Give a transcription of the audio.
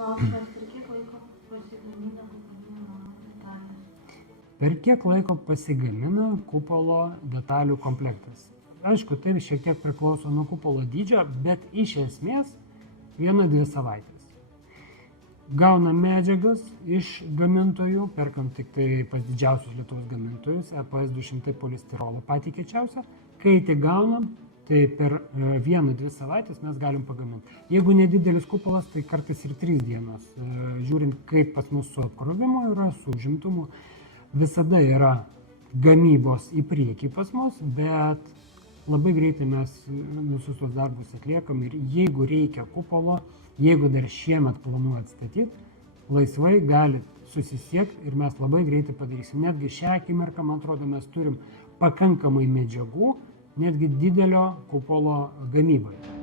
Klausimas, per kiek laiko pasigamina kupolinio detalės? Per kiek laiko pasigamina kupolo detalių komplektas? Aišku, tai šiek tiek priklauso nuo kupolo dydžio, bet iš esmės 1-2 savaitės. Gauna medžiagas iš gamintojų, perkant tik tai pas didžiausius Lietuvos gamintojus, EPS 200 polistirolo patį kiečiausią. Kai tik gaunam, tai per 1-2 savaitės mes galim pagaminti. Jeigu nedidelis kupolas, tai kartais ir 3 dienos. Žiūrint, kaip pas mus su apkrovimu yra, su užimtumu, visada yra gamybos į priekį pas mus, bet labai greitai mes visus tos darbus atliekam ir jeigu reikia kupolo, jeigu dar šiemet planuojat statyti, laisvai galit susisiekti ir mes labai greitai padarysim. Netgi šią akimirką, man atrodo, mes turim pakankamai medžiagų, netgi didelio kupolo gamybai.